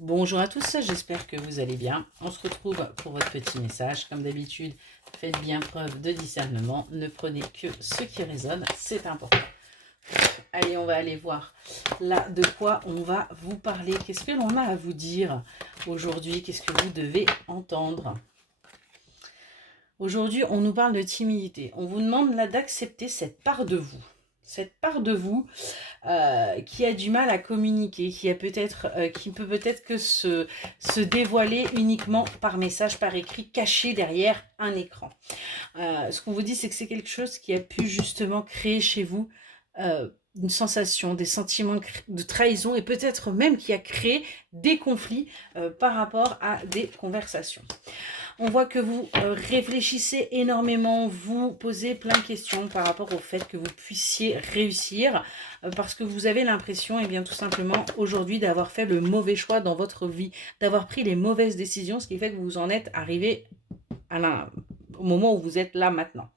Bonjour à tous, j'espère que vous allez bien. On se retrouve pour votre petit message. Comme d'habitude, faites bien preuve de discernement. Ne prenez que ce qui résonne, c'est important. Allez, on va aller voir là de quoi on va vous parler. Qu'est-ce que l'on a à vous dire aujourd'hui? Qu'est-ce que vous devez entendre? Aujourd'hui, on nous parle de timidité. On vous demande là d'accepter cette part de vous. Cette part de vous qui a du mal à communiquer, qui peut peut-être que se dévoiler uniquement par message, par écrit, caché derrière un écran. Ce qu'on vous dit, c'est que c'est quelque chose qui a pu justement créer chez vous une sensation, des sentiments de trahison et peut-être même qui a créé des conflits par rapport à des conversations. On voit que vous réfléchissez énormément, vous posez plein de questions par rapport au fait que vous puissiez réussir parce que vous avez l'impression, et bien tout simplement aujourd'hui, d'avoir fait le mauvais choix dans votre vie, d'avoir pris les mauvaises décisions, ce qui fait que vous en êtes arrivé au moment où vous êtes là maintenant.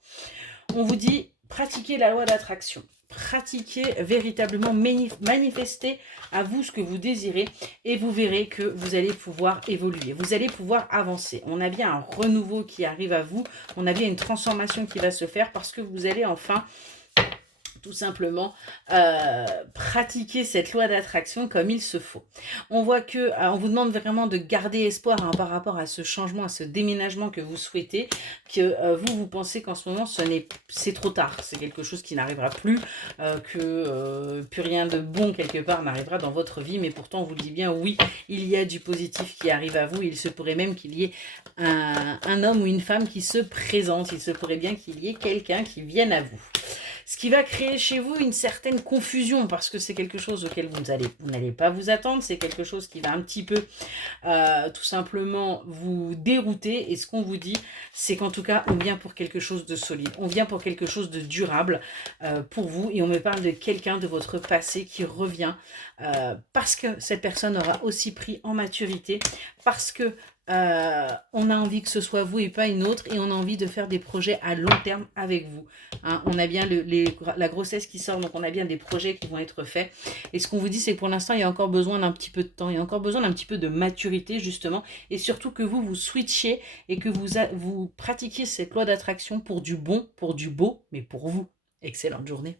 On vous dit pratiquez la loi d'attraction. Pratiquez véritablement, manifestez à vous ce que vous désirez et vous verrez que vous allez pouvoir évoluer, vous allez pouvoir avancer. On a bien un renouveau qui arrive à vous, on a bien une transformation qui va se faire parce que vous allez enfin tout simplement pratiquer cette loi d'attraction comme il se faut. On voit que on vous demande vraiment de garder espoir par rapport à ce changement, à ce déménagement que vous souhaitez, que vous pensez qu'en ce moment c'est trop tard, c'est quelque chose qui n'arrivera plus, que plus rien de bon quelque part n'arrivera dans votre vie, mais pourtant on vous dit bien oui, il y a du positif qui arrive à vous, il se pourrait même qu'il y ait un homme ou une femme qui se présente, il se pourrait bien qu'il y ait quelqu'un qui vienne à vous. Ce qui va créer chez vous une certaine confusion parce que c'est quelque chose auquel vous n'allez pas vous attendre, c'est quelque chose qui va un petit peu tout simplement vous dérouter et ce qu'on vous dit c'est qu'en tout cas on vient pour quelque chose de solide, on vient pour quelque chose de durable pour vous et on me parle de quelqu'un de votre passé qui revient parce que cette personne aura aussi pris en maturité, parce que on a envie que ce soit vous et pas une autre et on a envie de faire des projets à long terme avec vous. Hein, on a bien la grossesse qui sort, donc on a bien des projets qui vont être faits. Et ce qu'on vous dit, c'est que pour l'instant, il y a encore besoin d'un petit peu de temps, il y a encore besoin d'un petit peu de maturité, justement. Et surtout que vous switchiez et que vous pratiquiez cette loi d'attraction pour du bon, pour du beau, mais pour vous. Excellente journée.